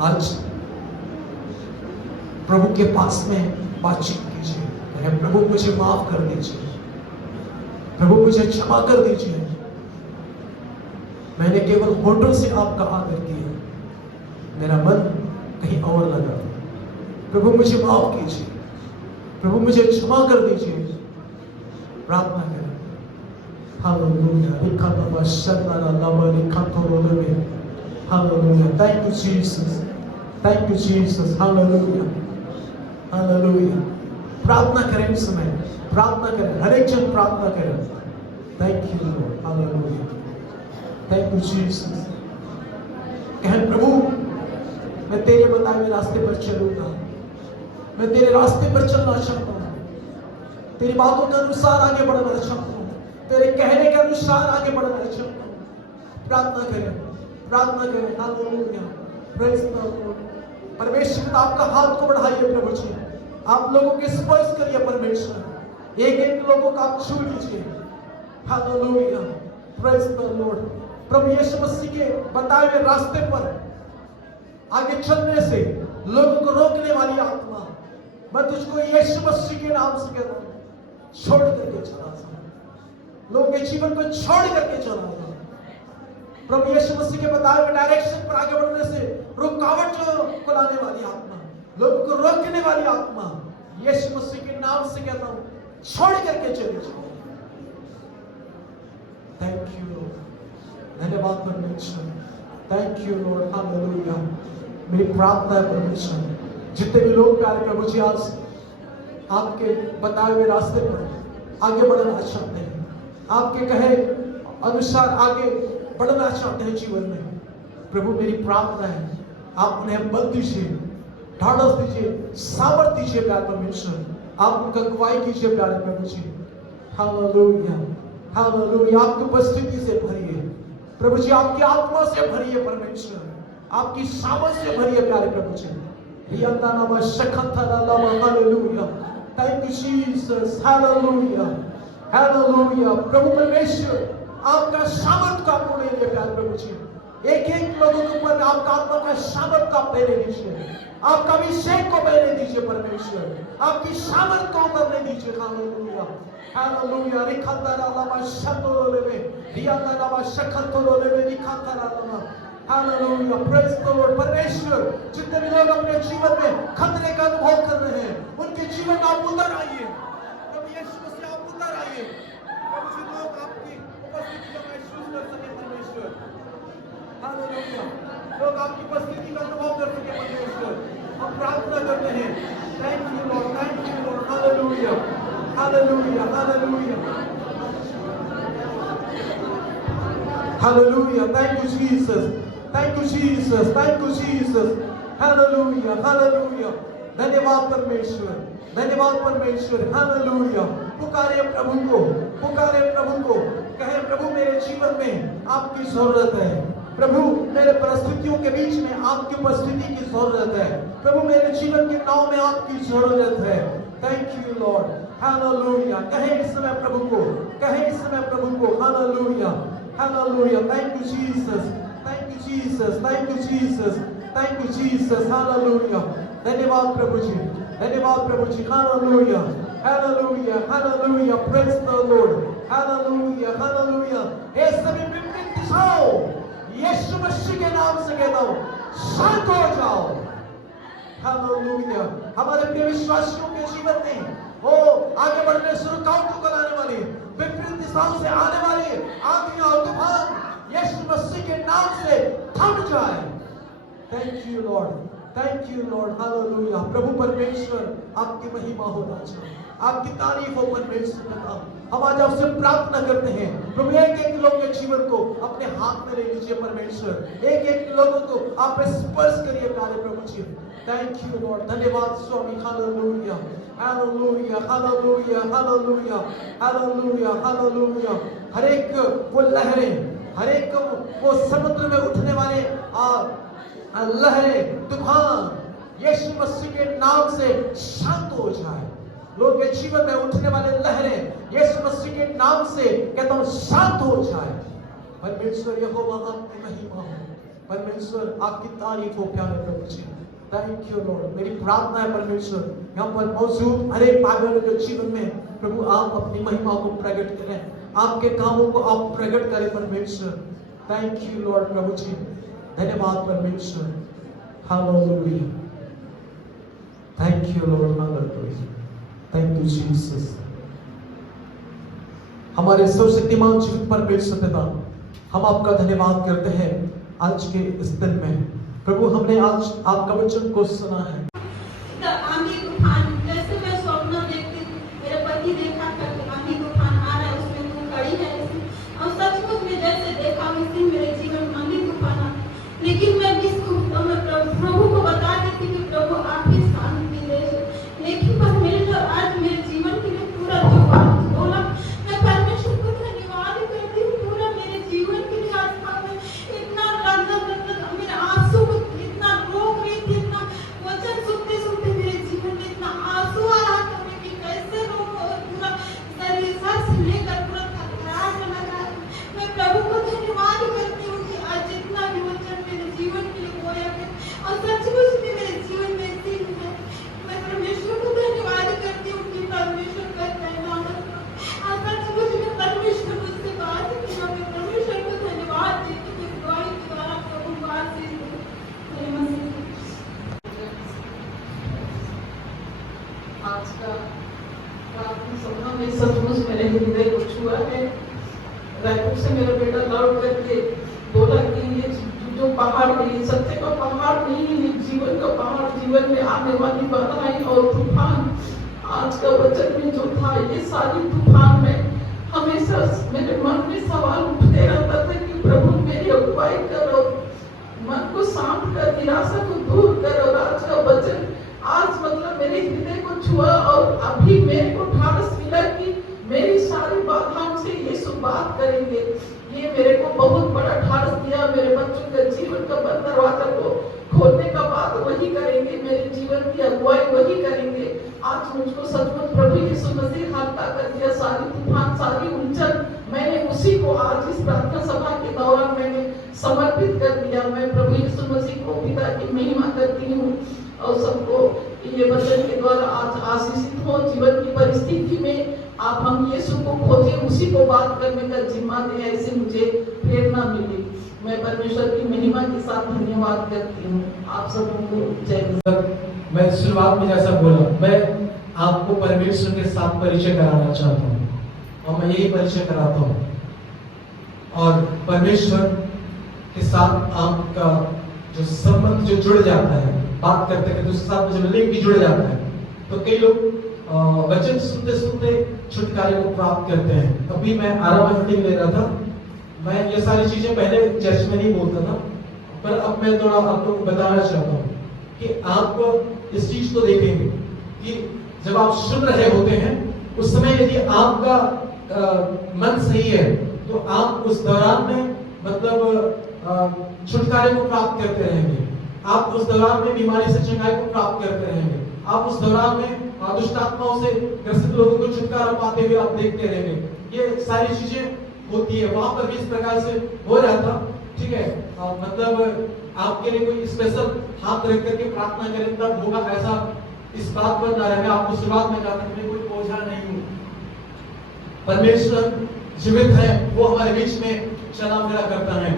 आज प्रभु के पास में बातचीत कीजिए, कहें प्रभु मुझे माफ कर दीजिए, प्रभु मुझे क्षमा कर दीजिए, मैंने केवल होठों से आपका आदर किया, मेरा मन कहीं और लगा। प्रभु मुझे माफ कीजिए, प्रभु मुझे क्षमा कर दीजिए। प्रार्थना करें। हालेलुया, रिकाना शरना लामा रिकातोरोले, hallelujah, thank you Jesus, thank you Jesus, hallelujah, hallelujah. प्रार्थना करें इस समय, प्रार्थना करें, हर एक जन प्रार्थना करें। Thank you Lord, hallelujah, thank you Jesus. कहें प्रभु मैं तेरे बताए हुए रास्ते पर चलूंगा, मैं तेरे रास्ते पर चलना चाहता हूं, तेरी बातों के अनुसार आगे बढ़ना चाहता हूं, तेरे कहने के अनुसार आगे बढ़ना चाहता हूं। प्रार्थना करें, प्रार्थना करें। Hallelujah, praise the Lord. परमेश्वर आपका हाथ को बढ़ाइए प्रभु जी, आप लोगों के स्पर्श करिए परमेश्वर, एक एक लोगों का आप छू लीजिए। Hallelujah, praise the Lord. प्रभु यीशु मसीह के बताए हुए रास्ते पर आगे चलने से लोगों को रोकने वाली आत्मा, मैं तुझको यीशु मसीह के नाम से कहता हूं, छोड़ करके चला जा, लोगों के जीवन को छोड़ करके चला जा। प्रभु यीशु मसीह के बताए हुए डायरेक्शन पर आगे बढ़ने से रुकावट को लाने वाली आत्मा, लोगों को रोकने वाली आत्मा, यीशु मसीह के नाम से कहता हूं, छोड़ करके चले जाओ। थैंक यू लॉर्ड, धन्यवाद परमेश्वर, थैंक यू लॉर्ड, हालेलुया। मेरी प्रार्थना है परमेश्वर, जितने भी लोग प्यारे प्रभु जी आज आपके बताए हुए रास्ते पर आगे बढ़ना चाहते हैं, आपके कहे अनुसार आगे बढ़ना चाहते हैं जीवन में, प्रभु मेरी प्रार्थना है आप उन्हें बल दीजिए, ढाढ़स दीजिए, सामर्थ दीजिए प्यारे परमेश्वर, आप उनका अगुवाई कीजिए प्यारे प्रभु जी। Hallelujah, hallelujah. आपकी उपस्थिति से भरिए प्रभु जी, आपकी आत्मा से भरिए परमेश्वर, आपकी सामर्थ से भरिए प्यारे प्रभु जी। Hallelujah, Thank you Jesus. Hallelujah. Hallelujah. प्रभु परमेश्वर आपका सामर्थ का आपको ले लिया प्यारे प्रभु जी। एक एक लोगों के ऊपर आपका आत्मा का सामर्थ का पहले दीजिए, आपका अभिषेक को पहले दीजिए परमेश्वर, आपकी सामर्थ को करने दीजिए। Hallelujah hallelujah. रिखांदारा लामा शतोरोले में रियांदारा मा शखतोरोले में रिखांदारा लामा। हालेलुया। Praise the Lord. परमेश्वर जितने भी लोग अपने जीवन में खतरे का अनुभव कर रहे हैं उनके जीवन में आप उतर आइए। प्रभु यीशु मसीह आप उतर आइए। प्रभु जी लोग आपकी उपस्थिति का महसूस कर सके परमेश्वर। हालेलुया। लोग आपकी उपस्थिति का अनुभव कर सके परमेश्वर। हम प्रार्थना करते हैं। Thank you Lord, thank you Lord. Hallelujah hallelujah hallelujah hallelujah. Thank you Jesus, thank you Jesus, thank you Jesus. Hallelujah hallelujah. धन्यवाद परमेश्वर, धन्यवाद परमेश्वर। हालेलुया। पुकारे प्रभु को, पुकारे प्रभु को, कहे प्रभु मेरे जीवन में आपकी जरूरत है। प्रभु मेरे परिस्थितियों के बीच में आपकी उपस्थिति की जरूरत है। प्रभु मेरे जीवन के नाव में आपकी जरूरत है। Thank you Lord. हालेलुया। कहे इस समय प्रभु को, कहे इस समय प्रभु को। Hallelujah hallelujah. Thank you Jesus, thank you Jesus, thank you Jesus, thank you Jesus. Hallelujah. धन्यवाद प्रभु जी, धन्यवाद प्रभु जी। Hallelujah hallelujah hallelujah. Praise the Lord. Hallelujah hallelujah. ये सभी विपरीत दिशाओं यीशु मसीह के नाम से कहता हूं शांत हो जाओ। हालेलुया। हमारे प्रिय विश्वासियों के जीवन में वो आगे बढ़ने से रुकावटों को लाने वाली विपरीत दिशाओं से आने वाली आंधियां और तूफान यीशु मसीह के नाम से थम जाए। Thank you Lord, thank you Lord. Hallelujah. प्रभु परमेश्वर आपकी महिमा होना चाहिए, आपकी तारीफ हो परमेश्वर का नाम। हम आज आपसे प्रार्थना करते हैं प्रभु एक एक लोगों के जीवन को अपने हाथ में ले लीजिए परमेश्वर। एक एक लोगों को आप स्पर्श करिए प्यारे प्रभु जी। Thank you Lord. धन्यवाद स्वामी। Hallelujah hallelujah hallelujah hallelujah hallelujah hallelujah. हर एक वो लहरें, हर एक वो समुद्र में उठने वाले लहरें, तूफान यीशु मसीह के नाम से शांत हो जाए। लोग के जीवन में उठने वाले लहरें यीशु मसीह के नाम से कहता हूं शांत हो जाए। परमेश्वर यहोवा आपकी महिमा हो, परमेश्वर आपकी तारीफ हो प्यारे प्रभु जी। Thank you Lord. मेरी प्रार्थना है परमेश्वर यहाँ पर मौजूद हर एक पागल के जीवन में प्रभु आप अपनी महिमा को प्रकट करें, आपके कामों को आप प्रकट करें परमेश्वर। थैंक यू लॉर्ड प्रभु जी। धन्यवाद परमेश्वर। Hallelujah. Thank you Lord. Hallelujah. Thank you Jesus. हमारे सर्वशक्तिमान जीवित परमेश्वर पिता, हम आपका धन्यवाद करते हैं आज के इस दिन में। प्रभु हमने आज आपका वचन को सुना है। आंधी तूफान जैसे मैं स्वप्न देखती थी, मेरे पति देखा था कि आंधी तूफान आ रहा है, उसमें तू खड़ी है और सचमुच में जैसे देखा वैसे मेरे जीवन में आंधी तूफान आ। लेकिन मैं प्रभु को बता देती कि प्रभु आप ही शांति दे। लेकिन परमेश्वर आज मेरे जीवन के लिए पूरा जो बात बोला, मैं परमेश्वर को धन्यवाद करती हूँ। पूरा मेरे जीवन के लिए आस्था में इतना मेरे आंसू को इतना रोक रही थी, इतना वचन सुनते सुनते मेरे जीवन में इतना आंसू आ रहा था कि कैसे रोक, और पूरा शरीर सर से लेकर पूरा थरथरा चला रहा है। मैं प्रभु को धन्यवाद करती हूँ कि आज जितना भी वचन मेरे जीवन के लिए बोया गया और सचमुच में मेरे जीवन में ऐसी है। मैं परमेश्वर को धन्यवाद करती हूँ कि परमेश्वर का कहना और सचमुच में परमेश्वर मुझसे बात किया। मैं परमेश्वर को धन्यवाद देती हूँ इस द्वारा के द्वारा प्रभु बात से आज का प्रार्थना सभा में सचमुच मेरे हृदय को छुआ है। रायपुर से मेरा बेटा लौट करके बोला कि ये जो पहाड़ नहीं, सत्य का पहाड़ नहीं है, जीवन का पहाड़, जीवन में आने वाली बाधाएं और तूफान, आज का वचन में जो था ये सारी तूफान में हमेशा मेरे मन में सवाल उठते रहता था कि प्रभु मेरी अगुवाई करो, मन को शांत कर, निराशा को दूर कर। और आज का वचन आज मतलब मेरे हृदय को छुआ और अभी मेरे को ढाढ़स मिला कि मेरी सारी बाधाओं से यीशु बात करेंगे। ये मेरे को बहुत बड़ा ढाढ़स दिया। मेरे बच्चों के जीवन का बंद दरवाजा को खोलने का बात वही करेंगे, मेरे जीवन की अगुवाई वही करेंगे। आज मुझको सचमुच प्रभु यीशु मसीह हल्का कर दिया, सारी तूफान, सारी उलझन मैंने उसी को आज इस प्रार्थना सभा के दौरान मैंने समर्पित कर दिया। मैं प्रभु यीशु मसीह को पिता की महिमा करती हूँ और सबको ये वचन के द्वारा आज आशीषित हो। जीवन की परिस्थिति में आप हम यीशु को खोजें, उसी को बात करने का जिम्मा दें, ऐसे मुझे प्रेरणा मिली। मैं परमेश्वर की महिमा के साथ धन्यवाद करती हूँ। आप सबको जय मसीह। मैं शुरुआत में जैसा बोला, मैं आपको परमेश्वर के साथ परिचय कराना चाहता हूँ और मैं यही परिचय कराता हूँ। और परमेश्वर के साथ आपका जो संबंध जो जुड़ जाता है, बात करते करते उसके साथ में जब लिंक भी जुड़ जाता है, तो कई लोग वचन सुनते सुनते छुटकारे को प्राप्त करते हैं। अभी मैं आराम मीटिंग ले रहा था, मैं ये सारी चीजें पहले चर्च में नहीं बोलता था, पर अब मैं थोड़ा आप लोगों को बताना चाहता हूँ कि आप इस चीज को देखेंगे कि जब आप सुन रहे होते हैं उस समय यदि आपका मन सही है तो आप उस दौरान में मतलब छुटकारे को प्राप्त करते रहेंगे। आप उस दौरान में बीमारी से चंगाई को प्राप्त करते रहेंगे। आप उस दौरान में दुष्ट आत्माओं से ग्रसित लोगों को छुटकारा पाते हुए आप देखते रहेंगे। ये सारी चीजें होती है। वहां पर भी इस प्रकार से हो रहा था, ठीक है। मतलब आपके लिए कोई स्पेशल हाथ रख करके प्रार्थना करें तब होगा, ऐसा इस बात पर ना रहे। आपको शुरुआत में कहा था कि मैं कोई बोझा नहीं हूं, परमेश्वर जीवित है, वो हमारे बीच में चला फिरा करता है।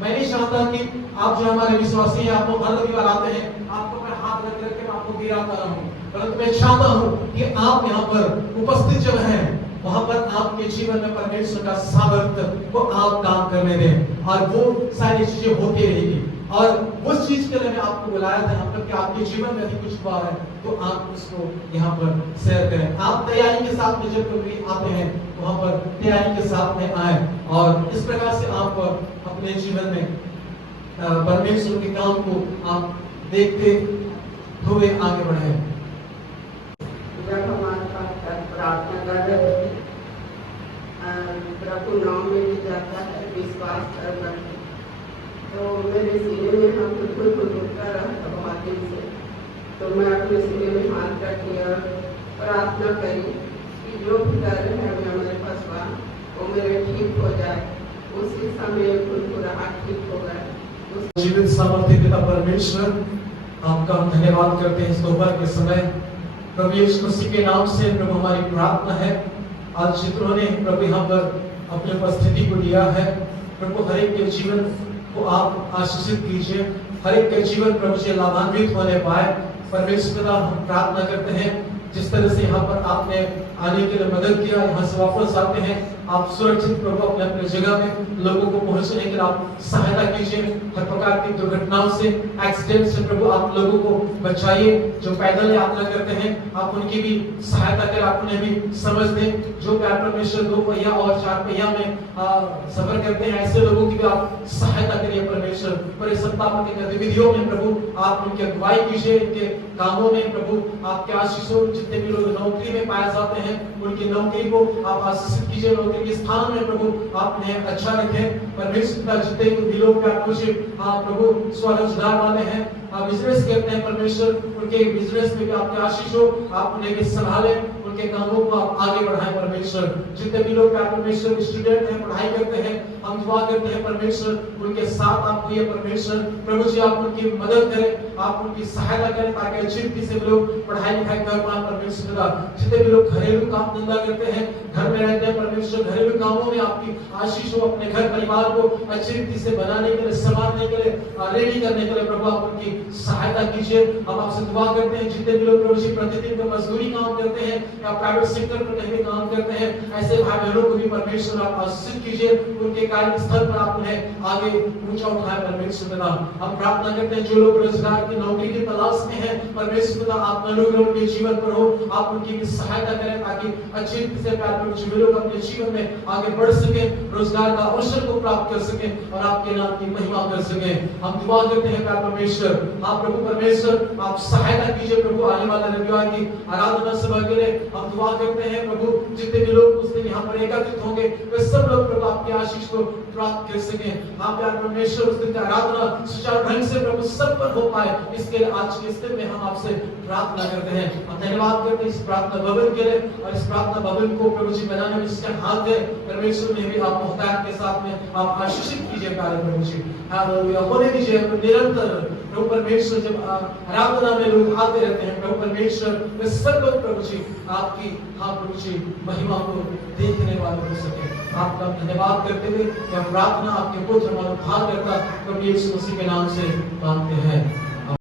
मैं नहीं चाहता कि आप जो हमारे विश्वासी हैं, आप लोग हर रविवार आते हैं, आपको मैं हाथ रख करके मैं आपको गिराता रहूं, परंतु मैं चाहता हूं कि आप यहाँ पर उपस्थित जब हैं वहां पर आपके जीवन में परमेश्वर का सामर्थ्य वो आप काम करने दें और वो सारी चीजें होती रहेगी। और उस चीज के लिए मैं आपको बुलाया था यहाँ पर कि आपके जीवन में यदि कुछ हुआ है तो आप उसको यहाँ पर शेयर करें। आप तैयारी के साथ में जब कभी आते हैं वहां पर तैयारी के साथ में आए और इस प्रकार से आप अपने जीवन में परमेश्वर के काम को आप देखते हुए आगे बढ़े। जब हमारे पास प्रार्थना कर रहे थे, प्रभु नाम में भी जाता है विश्वास करना, तो मेरे सीने में हाथ बिल्कुल खुलता रहा बहुत दिन से। तो मैं अपने सीने में हाथ रख दिया, प्रार्थना करी कि जो भी दर्द है मैं मेरे पास वो मेरे ठीक हो जाए। उसी समय खुलखुलाहट ठीक हो गया। जीवित सामर्थ्य पिता परमेश्वर, आपका हम धन्यवाद करते हैं इस दोपहर के समय। प्रभु यीशु मसीह के नाम से प्रभु हमारी प्रार्थना है। आज चित्रों ने प्रभु यहाँ पर अपनी उपस्थिति को लिया है। प्रभु हर एक के जीवन को आप आशीषित कीजिए, हर एक के जीवन प्रभु से लाभान्वित होने पाए। परमेश्वर हम प्रार्थना करते हैं जिस तरह से यहाँ पर आपने आने के लिए मदद किया, यहाँ से वापस आते हैं आप सुरक्षित प्रभु अपने अपने जगह में लोगों को पहुंचने के लिए आप सहायता कीजिए। हर प्रकार की दुर्घटनाओं से, एक्सीडेंट से प्रभु आप लोगों को बचाइए। जो पैदल यात्रा करते हैं आप उनकी भी सहायता करें, आप उन्हें भी समझ दें। जो प्यार परमेश्वर 2 पहिया और 4 पहिया में सफर करते हैं ऐसे लोगों की भी आप सहायता करिए परमेश्वर। पर इस सप्ताह की गतिविधियों में प्रभु आप उनकी अगुवाई कीजिए, इनके कामों में प्रभु आपके आशीषों। जितने भी लोग नौकरी में पाए जाते हैं उनकी नौकरी को आप आशीषित कीजिए, नौकरी के स्थान में प्रभु आप उन्हें अच्छा रखें। परमेश्वर जितने भी लोग आप प्रभु स्वरोजगार वाले हैं, आप बिजनेस करते हैं परमेश्वर, उनके बिजनेस में भी आपके आशीष हो, आप उन्हें भी संभालें, उनके कामों को आप आगे बढ़ाएं परमेश्वर। जितने भी लोग परमेश्वर स्टूडेंट हैं, पढ़ाई करते हैं, हम दुआ करते हैं परमेश्वर उनके साथ आप हुए परमेश्वर। प्रभु जी आप उनकी मदद करें, आप उनकी सहायता करें ताकि अच्छी रीति से लोग पढ़ाई लिखाई कर पाए परमेश्वर। जितने भी लोग घरेलू काम धंधा करते हैं, घर में रहते हैं परमेश्वर, घरेलू कामों में आपकी आशीष हो, अपने घर परिवार को अच्छी रीति से बनाने के लिए, संभालने के लिए, रेडी करने के लिए प्रभु आप उनकी सहायता कीजिए। हम आपसे दुआ करते हैं जितने भी लोग प्रभु जी प्रतिदिन का मजदूरी काम करते हैं या प्राइवेट सेक्टर पर कहीं काम करते हैं, ऐसे भाई बहनों को भी परमेश्वर आप आशीष कीजिए। उनके कार्य स्थल पर आप उन्हें आगे ऊंचा उठाए परमेश्वर। हम प्रार्थना करते हैं जो लोग रोजगार की नौकरी की तलाश में हैं परमेश्वर आप अनुग्रह उनके जीवन पर हो, आप उनकी भी सहायता करें ताकि अच्छी रीति से लोग अपने जीवन में आगे बढ़ सके, रोजगार का अवसर को प्राप्त कर सके और आपके नाम की महिमा कर सके। हम दुआ करते हैं प्यार परमेश्वर, आप प्रभु परमेश्वर आप सहायता कीजिए प्रभु। आने वाले रविवार की आराधना सभा के लिए हम दुआ करते हैं प्रभु, जितने भी लोग उस दिन यहाँ पर एकत्रित होंगे वे सब लोग प्रभु आपके आशीष को प्राप्त कर सके। आप प्यार परमेश्वर उस दिन की आराधना सुचारू ढंग से प्रभु सब पर हो पाए पाए, इसके लिए आज के इस दिन में हम आपसे प्रार्थना करते हैं। हम धन्यवाद करते हैं इस प्रार्थना भवन के लिए और इस प्रार्थना भवन को प्रभु जी बनाने में जिसके हाथ है, परमेश्वर ने भी आप मोहताज के साथ में आप आशीषित कीजिए कार्य प्रभु जी। हालेलुया, होने दीजिए निरंतर प्रभु परमेश्वर। जब आराधना में लोग आते रहते हैं प्रभु परमेश्वर, वे सब लोग प्रभु जी आपकी प्रभु जी महिमा को देखने वाले हो सके। आपका धन्यवाद करते हुए यह प्रार्थना आपके पुत्र मनोभाव करता प्रभु यीशु मसीह के नाम से मांगते हैं।